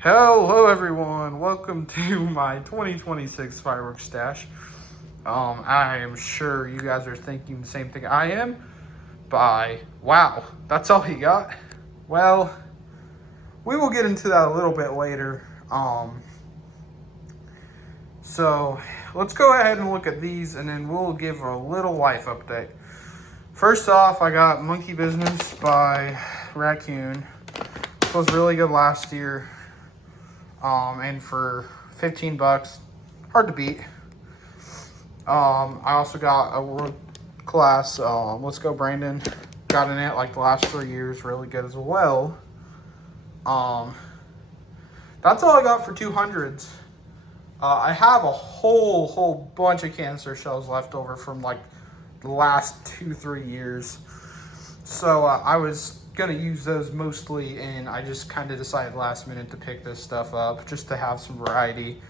Hello, everyone. Welcome to my 2026 fireworks stash. I am sure you guys are thinking the same thing I am. Wow, that's all you got? Well, we will get into that a little bit later. So let's go ahead and look at these, and then we'll give a little life update. First off, I got Monkey Business by Raccoon. This was really good last year. And for 15 bucks, hard to beat. I also got a world class Let's Go Brandon. Got in it like the last 3 years, really good as well. That's all I got for 200s. I have a whole bunch of canister shells left over from like the last 2-3 years. So I was gonna use those mostly, and I just kind of decided last minute to pick this stuff up just to have some variety.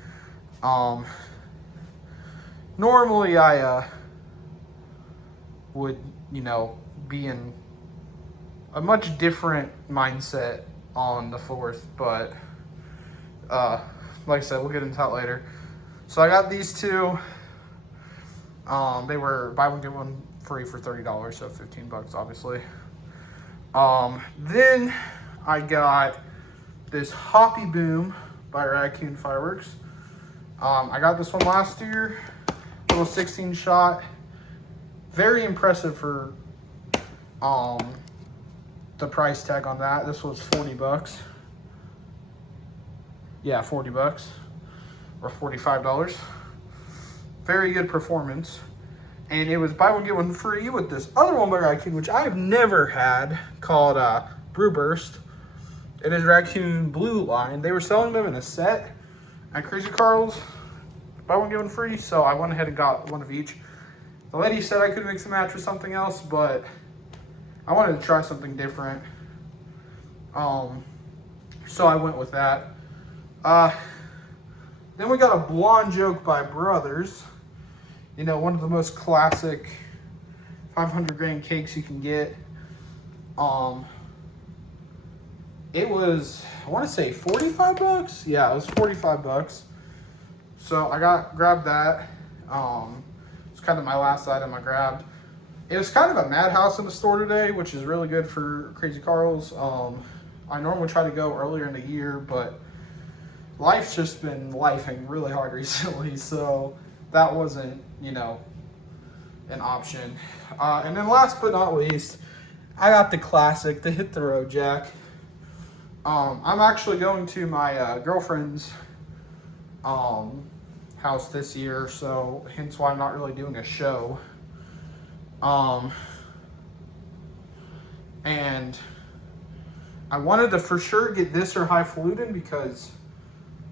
Normally I would, be in a much different mindset on the 4th, but like I said, we'll get into that later. So I got these two. They were buy one get one free for $30, so 15 bucks obviously. Then I got this Hoppy Boom by Raccoon Fireworks. I got this one last year, little 16 shot. Very impressive for the price tag on that. This was 40 bucks. Yeah, 40 bucks or $45. Very good performance. And it was buy one get one free with this other one by Raccoon, which I've never had, called Brew Burst. It is Raccoon Blue Line. They were selling them in a set at Crazy Carl's. Buy one get one free, so I went ahead and got one of each. The lady said I could mix and match with something else, but I wanted to try something different. So I went with that. Then we got a Blonde Joke by Brothers. One of the most classic 500 gram cakes you can get. It was, I want to say 45 bucks. Yeah, it was 45 bucks. So I grabbed that. It's kind of my last item I grabbed. It was kind of a madhouse in the store today, which is really good for Crazy Carl's. I normally try to go earlier in the year, but life's just been lifing really hard recently, so that wasn't, an option. And then last but not least, I got the classic, the Hit the Road Jack. I'm actually going to my girlfriend's house this year, so hence why I'm not really doing a show. And I wanted to for sure get this or Highfalutin because,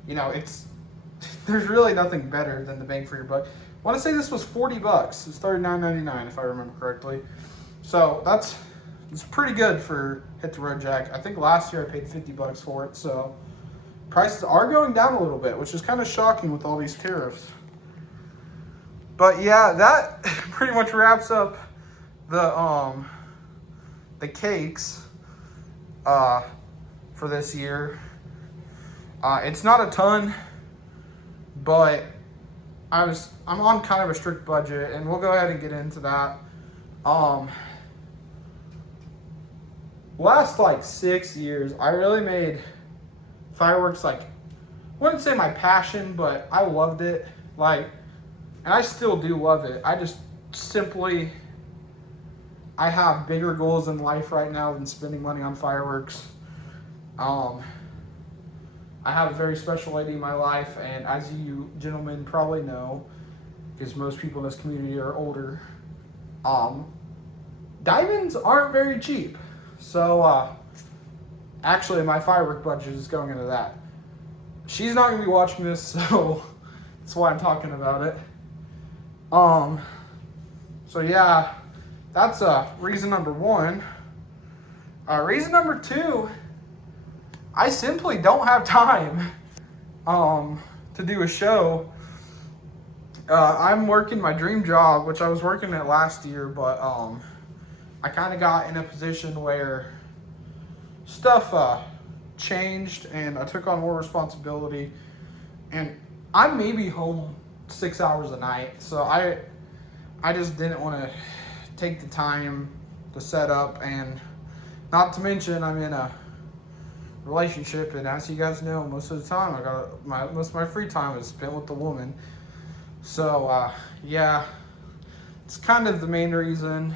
it's there's really nothing better than the bang for your buck. I want to say this was 40 bucks. It's $39.99 if I remember correctly. So it's pretty good for Hit the Road Jack. I think last year I paid 50 bucks for it, so prices are going down a little bit, which is kind of shocking with all these tariffs. But yeah, that pretty much wraps up the cakes for this year. It's not a ton, but I'm on kind of a strict budget, and we'll go ahead and get into that. Last like 6 years, I really made fireworks I wouldn't say my passion, but I loved it. And I still do love it. I just simply, I have bigger goals in life right now than spending money on fireworks. I have a very special lady in my life, and as you gentlemen probably know, because most people in this community are older, diamonds aren't very cheap. So, actually, my firework budget is going into that. She's not going to be watching this, so that's why I'm talking about it. So yeah, that's reason number one. Reason number two, I simply don't have time to do a show. I'm working my dream job, which I was working at last year, but I kind of got in a position where stuff changed and I took on more responsibility, and I may be home 6 hours a night, so I just didn't want to take the time to set up, and not to mention I'm in a relationship, and as you guys know, most of the time I got most of my free time is spent with the woman. So yeah, it's kind of the main reason,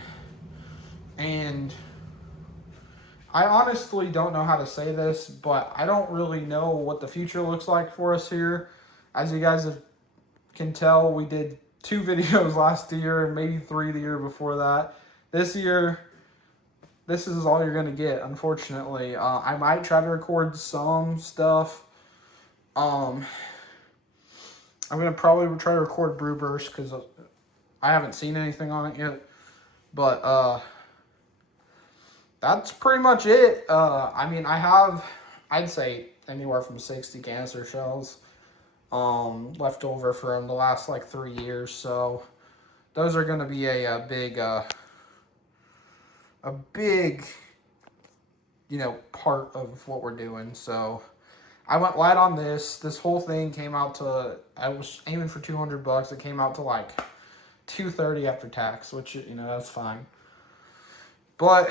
and I honestly don't know how to say this, but I don't really know what the future looks like for us here. As you guys can tell, we did 2 videos last year and maybe 3 the year before that. This year, this is all you're gonna get, unfortunately. I might try to record some stuff. I'm gonna probably try to record Brewburst because I haven't seen anything on it yet. But that's pretty much it. I mean, I'd say anywhere from 60 canister shells left over from the last like 3 years. So those are gonna be a big, part of what we're doing. So I went light on this. This whole thing came out to, I was aiming for $200. It came out to like $230 after tax, which, that's fine. But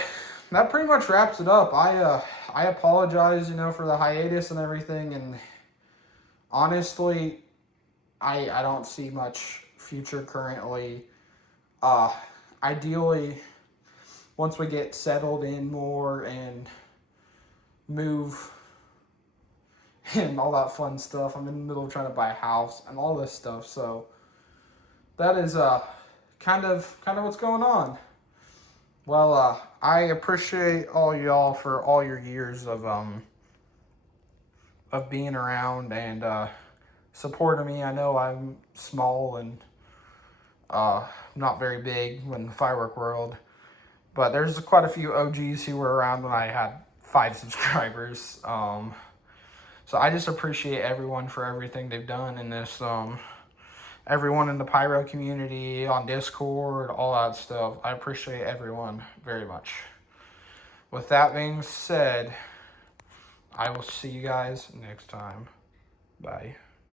that pretty much wraps it up. I apologize, for the hiatus and everything. And honestly, I don't see much future currently. Ideally, once we get settled in more and move and all that fun stuff, I'm in the middle of trying to buy a house and all this stuff. So that is kind of what's going on. Well, I appreciate all y'all for all your years of being around and supporting me. I know I'm small and not very big in the firework world, but there's quite a few OGs who were around when I had 5 subscribers. So I just appreciate everyone for everything they've done in this. Everyone in the pyro community, on Discord, all that stuff. I appreciate everyone very much. With that being said, I will see you guys next time. Bye.